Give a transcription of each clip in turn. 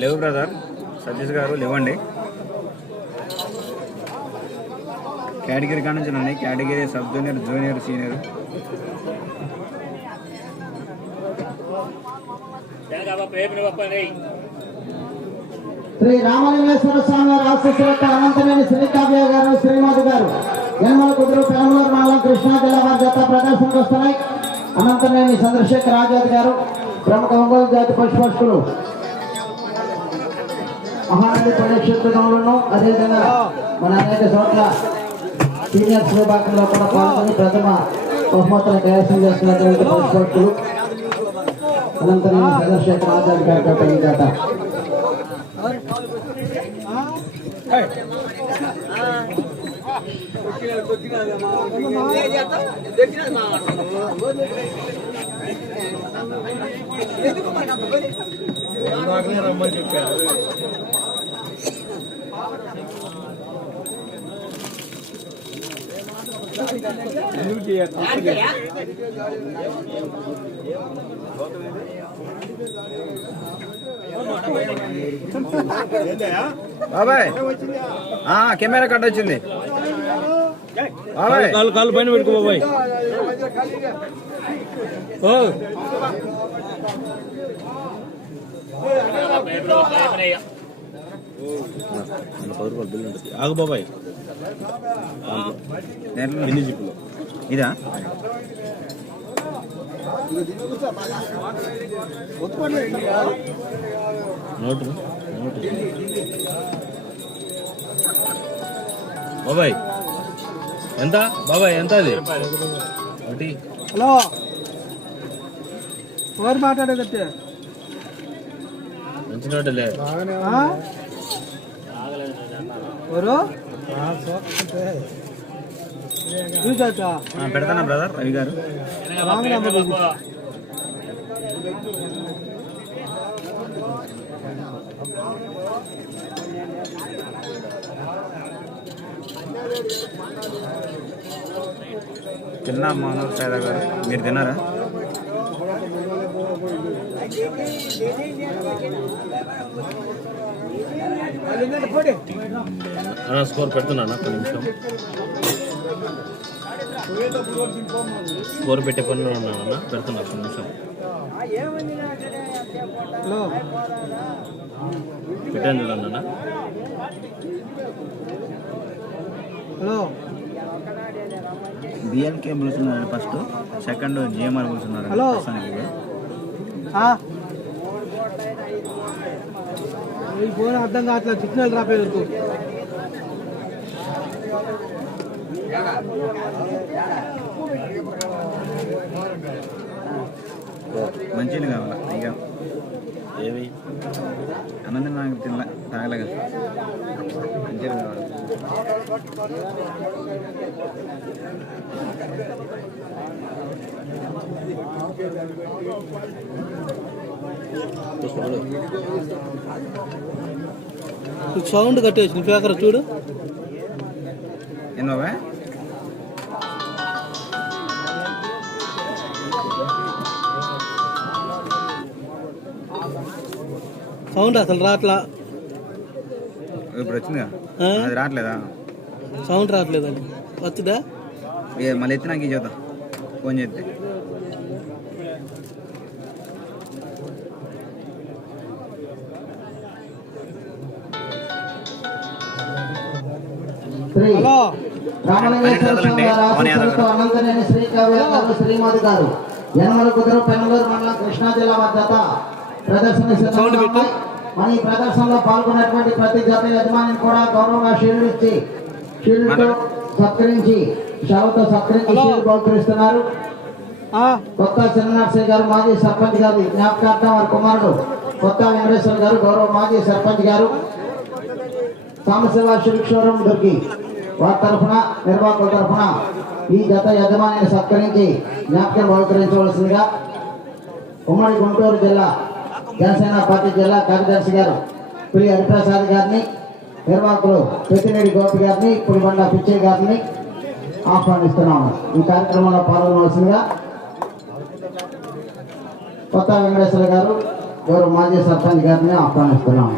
లేవు బ్రదర్. సతీష్ గారు లేవండి. కేటగిరీ కాడ నుంచి ఉన్నాయి category sub junior junior senior. Shri Ramalingeswara Swami గారు ఆశీస్సులతో అనంతమైన శ్రీకావ్య గారు శ్రీమతి గారు నిర్మల కుదురు పెనమలూరు మండలం కృష్ణా జిల్లా వారి జత ప్రదర్శనకు వస్తున్నాయి. అనంతమైన చంద్రశేఖర్ ఆజాద్ గారు ప్రముఖ ఒంగోలు జాతి పశుపక్షులు మహానంది పుణ్యక్షేత్రంలోనూ అదేవిధంగా మన అనేక చోట్ల సీనియర్స్ విభాగంలో కూడా పాల్గొని ప్రథమ బహుమతులు కైవసం చేస్తున్నటువంటి పశుపక్షులు అనంతనేని చంద్రశేఖర్ ఆజాద్ గారి యొక్క ఈ జత బాబాయ్. ఆ, కెమెరా కట్ వచ్చింది. బాబాయ్. కాళ్ళు కాళ్ళు పైన పెట్టుకో బాబాయ్. ఓ. పది రూపాయలు బిల్లు ఉంటుంది. ఆగు బాబాయ్? ఎన్ని జిప్పులు ఇదా? Note note. బాబాయ్. ఎంత? బాబాయ్ ఎంత అది? ఒకటి. హలో. ఎవరు మాట్లాడేదట్టే మంచి నోటలే పెడతానా బ్రదర్ రవి గారు. తిన్నా మనోహర్ సైదా గారు. మీరు తిన్నారా? అన్న స్కోర్ పెడుతున్నా ఒక్క నిమిషం. స్కోర్ పెట్టే పనిలో ఉన్నానన్న పెడుతున్నా ఒక్క నిమిషం. హలో పెట్టాను చూడండి అన్న హలో బిఎల్కే పిలుస్తున్నారు ఫస్ట్ సెకండ్ జిఎంఆర్ పిలుస్తున్నారు హలో. ప్రస్తుతానికి? ఈ ఫోన్ అర్థం కావట్లేదు. సిగ్నల్ రాపే వరకు. మంచిగా కావాలా? ఇక? ఏమి అన్నం నాకు తినలే తాగలేక. మంచిగా కావాలి? సౌండ్ కట్టేసి పేకర చూడు. బాయ్? సౌండ్ అసలు రాట్లా ఇప్పుడు వచ్చిందిగా? అది రావట్లేదా? సౌండ్ రావట్లేదు అది వచ్చిందా మళ్ళీ ఎత్తి నాకు చూద్దాం ఫోన్ చేస్తే. శ్రీ హలో. రామలింగేశ్వర స్వామి వారి ఆశీస్సులతో అనంతనేని శ్రీకావ్య గారు శ్రీమతి గారు. యనమల కుదురు పెనమలూరు మండలం కృష్ణా జిల్లా జత ప్రదర్శన సిద్ధంగా. మన ఈ ప్రదర్శనలో పాల్గొన్నటువంటి ప్రతి జత యజమాని కూడా గౌరవంగా షీల్డ్ ఇచ్చి షీల్డ్తో సత్కరించి షావుతో సత్కరించి షీల్డ్ బహుకరిస్తున్నారు. కొత్త చిన్ననర్సయ్య గారు మాజీ సర్పంచ్ గారి జ్ఞాపకార్థం వారి కుమారుడు కొత్త వెంకటేశ్వర గారు గౌరవ మాజీ సర్పంచ్ గారు. సాంబశివ శిల్క్షోరం దుర్గి. వారి తరఫున నిర్వాహకుల తరఫున ఈ గత యజమానిని సత్కరించి జ్ఞాపకం బహుకరించవలసిందిగా ఉమ్మడి గుంటూరు జిల్లా జనసేన పార్టీ జిల్లా కార్యదర్శి గారు పులి హరిప్రసాద్ గారిని నిర్వాహకులు పెద్దినేడి గోపి గారిని పులిబండ పిచ్చయ్య గారిని ఆహ్వానిస్తున్నాము. ఈ కార్యక్రమంలో పాల్గొనవలసిందిగా కొత్త వెంకటేశ్వర గారు గౌరవ మాజీ సర్పంచ్ గారిని ఆహ్వానిస్తున్నాము.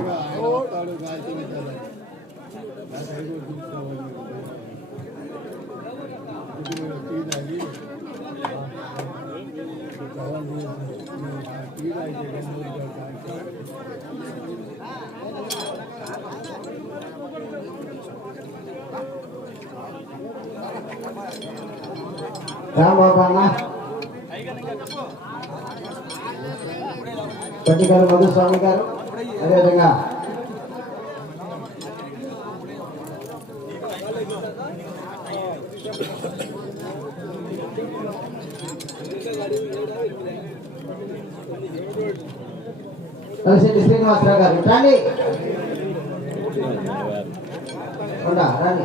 రాంబాబు అన్న పెట్టి గారు మధుస్వామి గారు అదేవిధంగా కలిసి శ్రీనివాసరావు గారు రండి ఉండా, రండి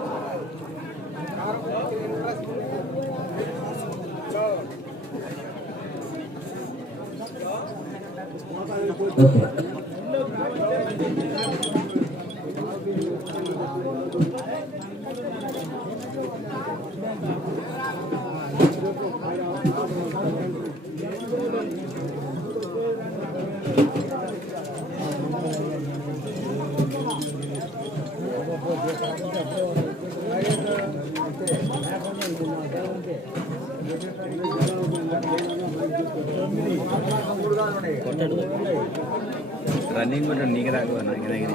రన్నింగ్ కూడా నీకు రాకు నాకు దగ్గర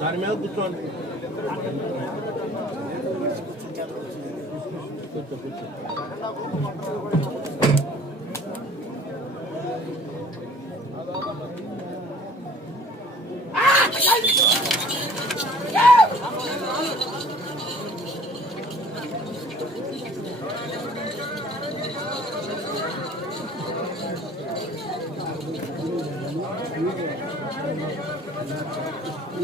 దాని మీద కూర్చోండి ఒకటో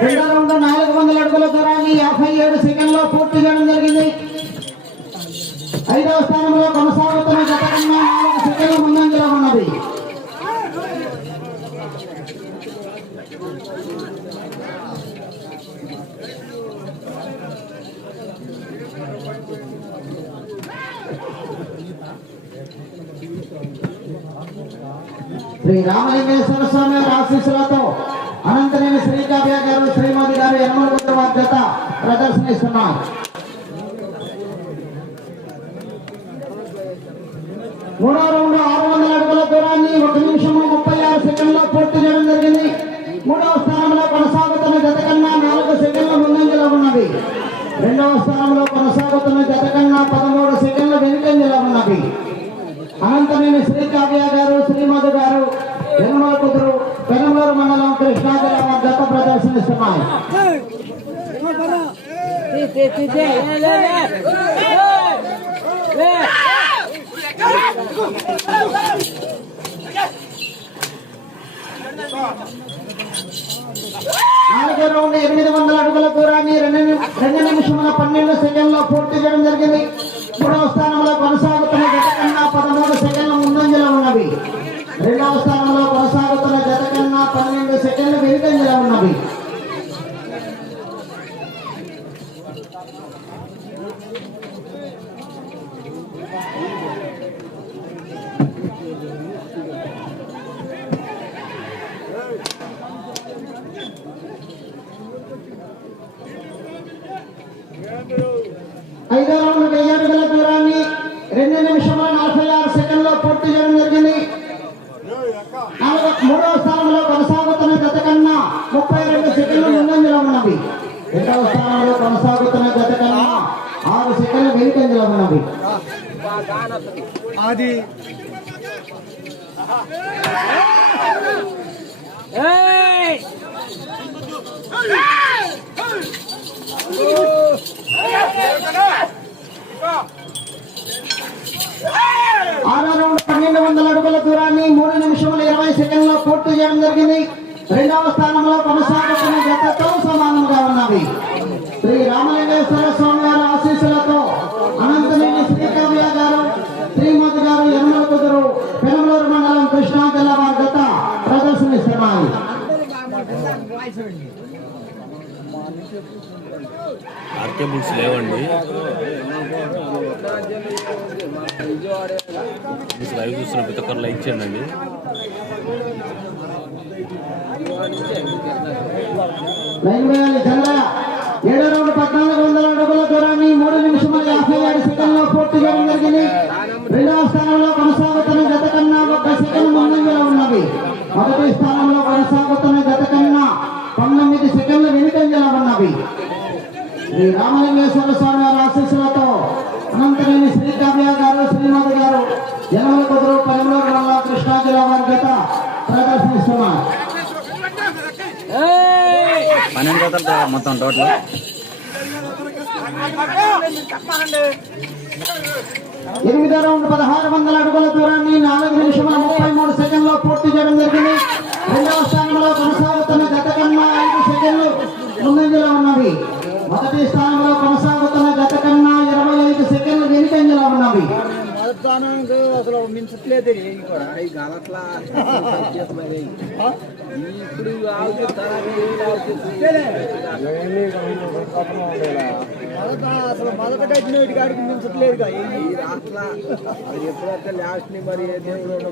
రెండో రౌండ్ నాలుగు వందల అడుగుల దూరాన్ని యాభై ఏడు సెకండ్లో పూర్తి చేయడం జరిగింది ఐదవ స్థానంలో కొనసాగుతున్న జత కన్నా నాలుగు సెకండ్ల ముందంజలో ఉన్నది శ్రీమతి గారు యనమల కుదురు వారి జత ప్రదర్శనిస్తున్నారు మూడో రౌండ్ ఆరు వందల అడుగుల దూరాన్ని ఒక నిమిషము ముప్పై ఆరు సెకండ్లో పూర్తి చేయడం జరిగింది. మూడవ స్థానంలో కొనసాగుతున్న జత కన్నా నాలుగు సెకండ్ల ముందంజలో ఉన్నది. రెండవ స్థానంలో కొనసాగుతున్న జత కన్నా పదమూడు సెకండ్ల వెనుకంజలో ఉన్నది. అనంతమైన శ్రీ కావ్య గారు శ్రీమధు గారు పెనమల కుదురు పెనమలూరు మండలం కృష్ణా జిల్లా గత ప్రదర్శనిస్తున్నాయి నాలుగో రౌండ్ ఎనిమిది వందల అడుగుల దూరాన్ని రెండు రెండు నిమిషముల పన్నెండు సెకండ్లో పూర్తి చేయడం జరిగింది మూడవ స్థానంలో కొనసాగుతున్న జత కన్నా పదమూడు సెకండ్ల ముందంజలో ఉన్నవి రెండవ స్థానంలో కొనసాగుతున్న జత కన్నా పన్నెండు సెకండ్ల వెనుకంజలో ఉన్నవి ఐదో రౌండ్ వెయ్యి అడుగుల దూరాన్ని రెండు నిమిషముల నలభై ఆరు సెకండ్లో పూర్తి చేయడం జరిగింది నాలుగో మూడవ స్థానంలో కొనసాగుతున్న గత కన్నా ముప్పై రెండు సెకండ్లు ముందంజలో ఉన్నవి రెండవ స్థానంలో కొనసాగుతున్న గత కన్నా ఆరు సెకండ్లు వెనుకంజలో ఉన్నవి అది ఆరో రౌండ్ పన్నెండు వందల అడుగుల దూరాన్ని మూడు నిమిషముల ఇరవై సెకండ్లో పూర్తి చేయడం జరిగింది రెండవ స్థానంలో కొనసాగుతున్న గతతో సమానంగా ఉన్నవి శ్రీ రామలింగేశ్వర స్వామి గారి ఆశీస్సులతో అనంతమైన శ్రీకావ్య గారు శ్రీమతి గారు యనమల కుదురు పెనమలూరు మండలం కృష్ణా జిల్లా వారి గత ప్రదర్శనిస్తున్నాయి ఆర్కే బుక్స్ లేవండి లైవ్ చూస్తున్న ప్రతి ఒక్కరు లైక్ చేయండి చంద్రయ్య ఏడో రౌండ్ పద్నాలుగు శ్రీ రామలింగేశ్వర స్వామి వారి ఆశీస్సులతో అనంతరేని శ్రీ కావ్య గారు శ్రీనాథ్ గారు జనవరి కుదురు పరిమళూరు మండలం కృష్ణా జిల్లా వారి గత ప్రదర్శనిస్తున్నారు పన్నెండు జతలు రా మొత్తం టోటల్. ఎనిమిదో రౌండ్ పదహారు వందల అడుగుల దూరాన్ని నాలుగు నిమిషముల ముప్పై ఇప్పుడు అసలు మొదట కట్టిన కాడికి మించట్లేదు ఎప్పుడైతే లాస్ట్ని మరి ఏ దేవుడు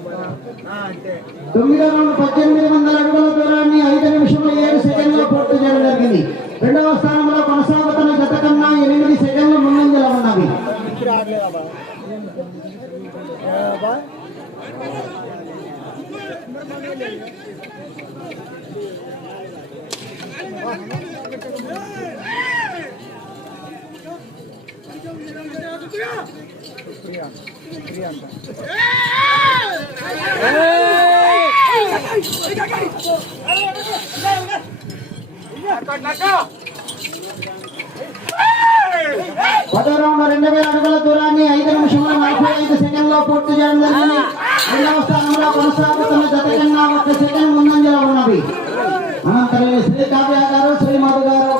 తొమ్మిదో రౌండ్ పద్దెనిమిది వందల అడుగుల దూరాన్ని ఐదు నిమిషంలో ఏడు సెకండ్లో పూర్తి చేయడం జరిగింది. రెండవ స్థానంలో కొనసాగుతున్న గత కన్నా ఎనిమిది సెకండ్లు ముందంజలో ఉన్నవి. పదో రౌండ్ రెండు వేల అడుగుల దూరాన్ని ఐదు నిమిషముల నలభై ఐదు సెకండ్లో పూర్తి చేయడం జరిగింది. రెండవ స్థానంలో కొనసాగుతున్న గత కన్నా ఒక సెకండ్ ముందంజలో ఉన్నవి అనంతరం శ్రీ కావ్య గారు శ్రీమధు గారు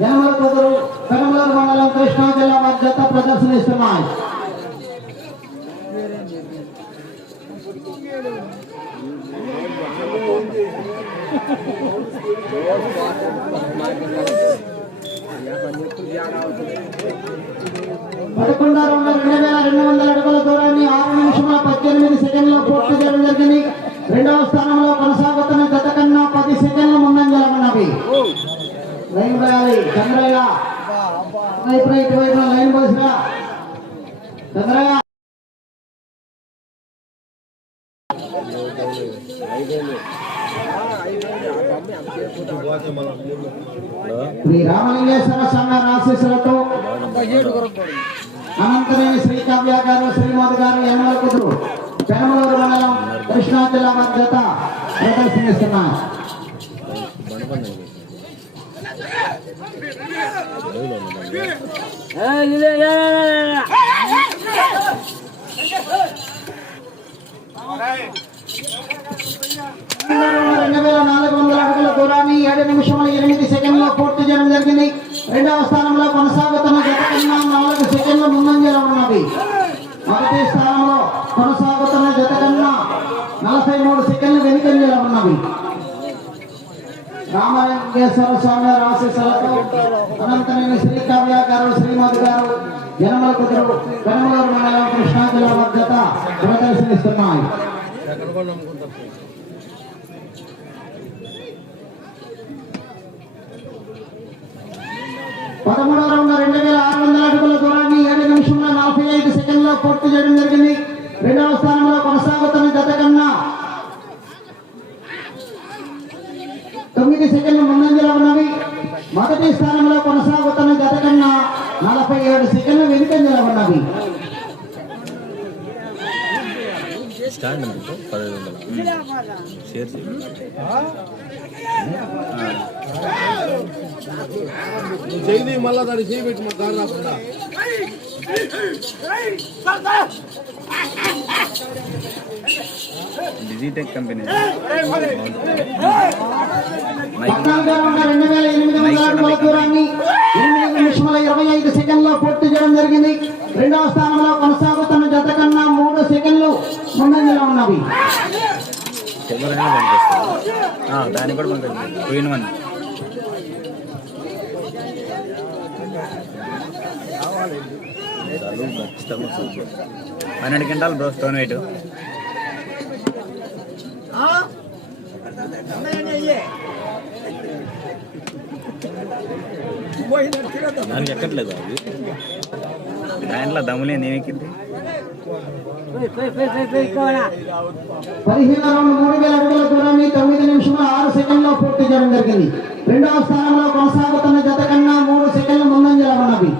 యనమల కుదురు పెనమలూరు మండలం కృష్ణా జిల్లా వారి జత ప్రదర్శనిస్తున్నాయి రెండు వేల రెండు వందల అడుగుల దూరాన్ని సెకండ్లో పూర్తి చేయడం జరిగింది రెండవ స్థానంలో కొనసాగుతున్న గత కన్నా పది సెకండ్ల ముందంజలో ఉన్నవి. లైన్ పోయాలి చంద్రయ్య. అబ్బా అబ్బా ఇటువైపు ఇటువైపు లైన్ పోసిరా చంద్రయ్య. శ్రీ రామలింగేశ్వర సంఘ ఆశీస్సులతో అనంతరం శ్రీ కావ్య గారు శ్రీమతి గారు ఎన్నో కుదురు. పెనమలూరు మండలం కృష్ణా జిల్లా మధ్యత ప్రదర్శనిస్తున్నారు రెండు వేల నాలుగు వందల అడుగుల దూరాన్ని ఏడు నిమిషముల ఎనిమిది సెకండ్లో పూర్తి చేయడం జరిగింది రెండవ స్థానంలో కొనసాగుతున్న జత కన్నా నాలుగు సెకండ్ల ముందంజలో ఉన్నది. మొదటి స్థానంలో కొనసాగుతున్న జత కన్నా నలభై మూడు సెకండ్లు వెనుకంజలో ఉన్నవి. రామలింగేశ్వర స్వామి ఆశీస్సులతో అనంతమైన శ్రీ కావ్య గారు శ్రీమతి గారు జనమల కుదురు కనుమలూరు మండలం కృష్ణా జిల్లా మధ్యత ప్రదర్శనిస్తున్నాయి. పదమూడవ రౌండ్ సెకండ్లో పూర్తి చేయడం జరిగింది. రెండవ స్థానంలో కొనసాగుతున్న జత కన్నా తొమ్మిది సెకండ్లు ముందంజలో ఉన్నవి. మొదటి స్థానంలో కొనసాగుతున్న జత కన్నా నలభై ఏడు సెకండ్లు వెనుకంజలో ఉన్నవి. స్టాండ్ ఎంత పదహైదు వందలు. షేర్ చేయి. మళ్ళా దాన్ని చేయి పెట్టి మాకు దారి రాకుండా. డిజిటెక్ కంపెనీ ఇరవై ఐదు సెకండ్లో పూర్తి చేయడం జరిగింది రెండవ స్థానంలో కొనసాగుతున్న జత కన్నా మూడు సెకండ్లు ముందంజలో ఉన్నవి దానికి కూడా టూ పన్నెండు క్వింటాల్ బ్రో స్టోన్ వెయిట్. దానికి ఎక్కట్లేదు అది. దాంట్లో దమ్ములే నేను ఎక్కింది పదిహేను రౌండ్ మూడు వేల అడుగుల దూరాన్ని తొమ్మిది నిమిషముల ఆరు సెకండ్లో పూర్తి చేయడం జరిగింది. రెండవ స్థానంలో కొనసాగుతున్న జత కన్నా మూడు సెకండ్ల ముందంజలో ఉన్నవి.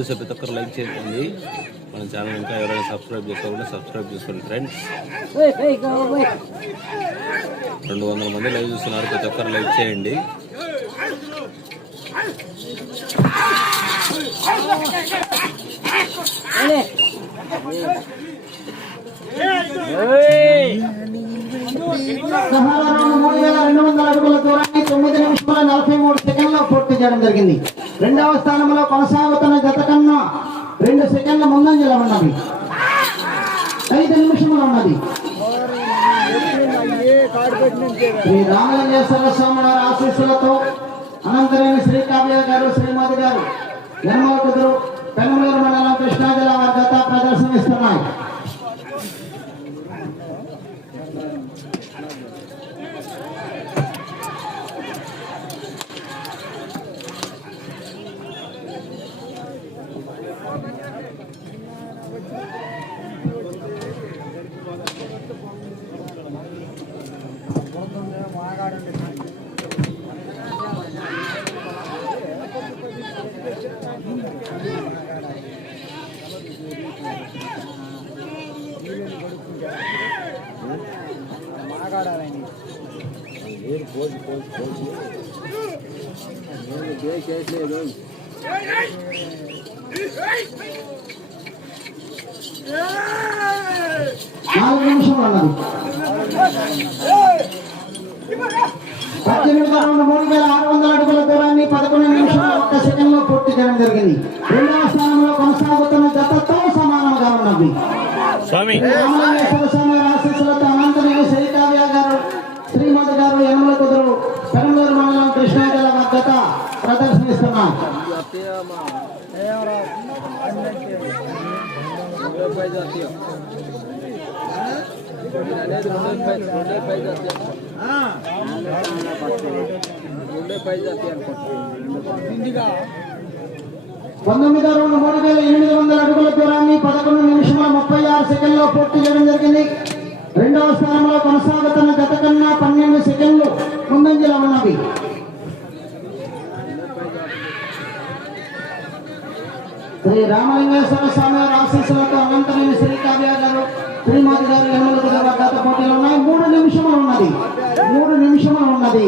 చూసే ప్రతి ఒక్కరు లైక్ చేయండి. మన ఛానల్ ఇంకా ఎవరైనా సబ్స్క్రైబ్ చేసుకోకుండా సబ్స్క్రైబ్ చేసుకోండి ఫ్రెండ్స్ రెండు వందల మంది లైవ్ చూస్తున్నారు ప్రతి ఒక్కరు లైక్ చేయండి. రౌండ్ వందల అడుగుల దూరాన్ని తొమ్మిది నిమిషముల నలభై మూడు పూర్తి చేయడం జరిగింది. రెండవ స్థానంలో కొనసాగుతున్న జత కన్నా రెండు సెకండ్ల ముందంజలో ఉన్నవి ఐదు నిమిషములు ఉన్నది. శ్రీ రామలింగ సర్వస్వామివారి ఆశీస్సులతో అనంతరైన శ్రీ కావ్య గారు శ్రీమతి గారు యనమల కుదురు పెనమలూరు మండలం కృష్ణా జిల్లా వారి గత ప్రదర్శనిస్తున్నాయి మాట్లాడాలని నాలుగు నిమిషములు ఉన్నది పద్దెనిమిది రౌండ్ మూడు వేల ఆరు వందల అడుగుల దూరాన్ని పదకొండు నిమిషంలో ఒక్క సెకండ్లో పూర్తి చేయడం జరిగింది రెండవ స్థానంలో కొనసాగుతున్న జతతో సమానంగా ఉన్నది స్వామి అనుకుంటా రెండు మూడు వేల ఎనిమిది వందల అడుగుల దూరాన్ని పదకొండు నిమిషముల ముప్పై ఆరు సెకండ్లో పూర్తి చేయడం జరిగింది. రెండవ స్థానంలో కొనసాగుతున్న గత కన్నా పన్నెండు సెకండ్లు ముందంజలో ఉన్నవి. శ్రీ రామలింగేశ్వర స్వామి ఆశీస్సులతో అనంతమైన శ్రీ కావ్య గారు శ్రీమాతి గారు ఎనిమిది గత పోటీలు ఉన్నాయి. మూడు నిమిషములు ఉన్నది. మూడు నిమిషములు ఉన్నది.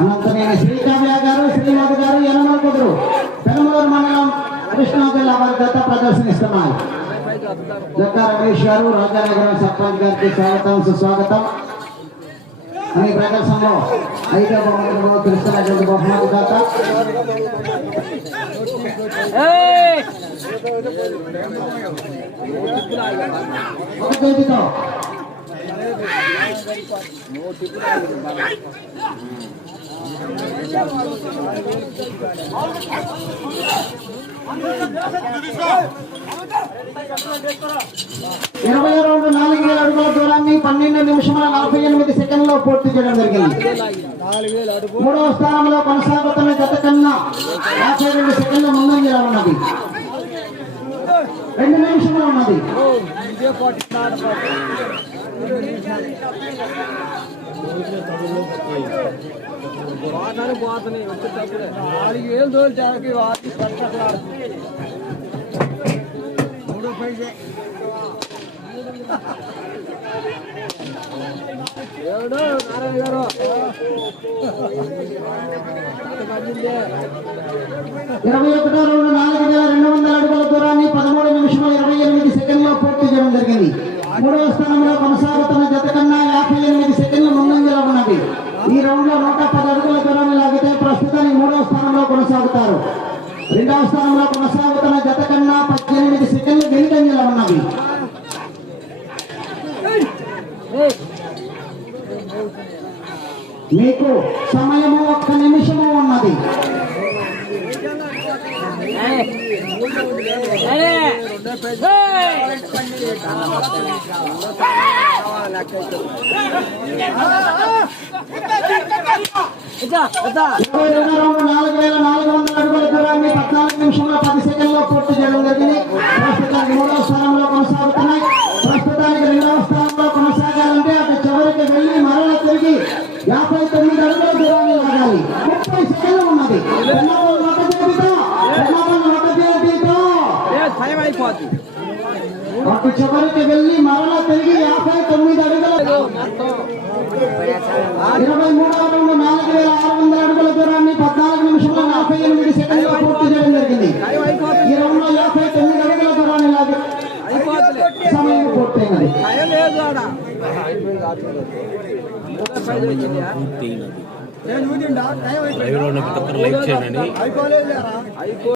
అనంతమైన శ్రీ కావ్య గారు శ్రీమాతి గారు ఎనమల కుదురు పెనమలూరు మండలం కృష్ణా జిల్లా వారి గత ప్రదర్శనిస్తున్నారు జక్కా రమేష్ గారు రాజానగరం సర్పంచ్ గారికి స్వాగతం సుస్వాగతం. అని ప్రదర్శనలో ఐదవ బహుమతిలో కృష్ణారెడ్డి బహుమతి దాత. ఒక చేతితో. ఇరవై రెండు నాలుగు వేల అడుగుల దూరాన్ని పన్నెండు నిమిషముల నలభై ఎనిమిది సెకండ్లో పూర్తి చేయడం జరిగింది. మూడవ స్థానంలో కొనసాగుతున్న గత కన్నా యాభై రెండు సెకండ్ల ముందంజలో ఉన్నది. రెండు నిమిషంలో ఉన్నది. ఇదే పోతున్నాయి నాట వచ్చేటప్పుడే. నాలుగు వేలు దోలు వాటి పట్టుకున్నాడు మూడు పైసే దేవుడు నారాయణ గారు? ఇరవై ఒకటో రెండు నాలుగు వేల రెండు వందల అడుగుల దూరాన్ని పదమూడు నిమిషముల ఇరవై ఎనిమిది సెకండ్లో పూర్తి చేయడం జరిగింది మూడవ స్థానంలో కొనసాగుతున్న జత కన్నా యాభై ఎనిమిది సెకండ్ల ముందంజలో ఉన్నది ఈ రౌండ్లో నూట పది అడుగుల దూరాన్ని లాగితే ప్రస్తుతానికి మూడవ స్థానంలో కొనసాగుతారు రెండవ స్థానంలో కొనసాగుతున్న జత కన్నా పద్దెనిమిది సెకండ్లు వెనుకంజలో ఉన్నవి మీకు సమయము ఒక్క నిమిషము ఉన్నది రెండో పైసే లెక్క ఇరవై రెండు రౌండ్ నాలుగు వేల నాలుగు వందల అడుగుల దూరాన్ని పద్నాలుగు నిమిషంలో పది సెకండ్లో పూర్తి చేయడం జరిగింది. ప్రస్తుతానికి మూడవ స్థానంలో కొనసాగుతున్నాయి. ప్రస్తుతానికి రెండవ స్థానంలో కొనసాగాలంటే అటు చివరికి వెళ్ళి మరల తిరిగి యాభై తొమ్మిది అడుగుల దూరాన్ని లాగాలి. ముప్పై సెకండ్లు ఉన్నది. అటు చివరికి వెళ్ళి మరల తిరిగి యాభై తొమ్మిది అడుగుల ఇరవై రౌండ్ నాలుగు వేల ఆరు వందల అడుగుల దూరాన్ని పద్నాలుగు నిమిషంలో నలభై ఎనిమిది సెకండ్లో పూర్తి చేయడం జరిగింది టైం అయిపోతుంది ఈ రౌండ్లో యాభై తొమ్మిది అడుగుల దూరాన్ని లాగి అయిపోతుంది సమయం పూర్తయినది టైం లేదు ఆడ వచ్చిందా పూర్తి అయినది. లైవ్లో ఉన్న ప్రతి ఒక్కరు లైక్ చేయండి.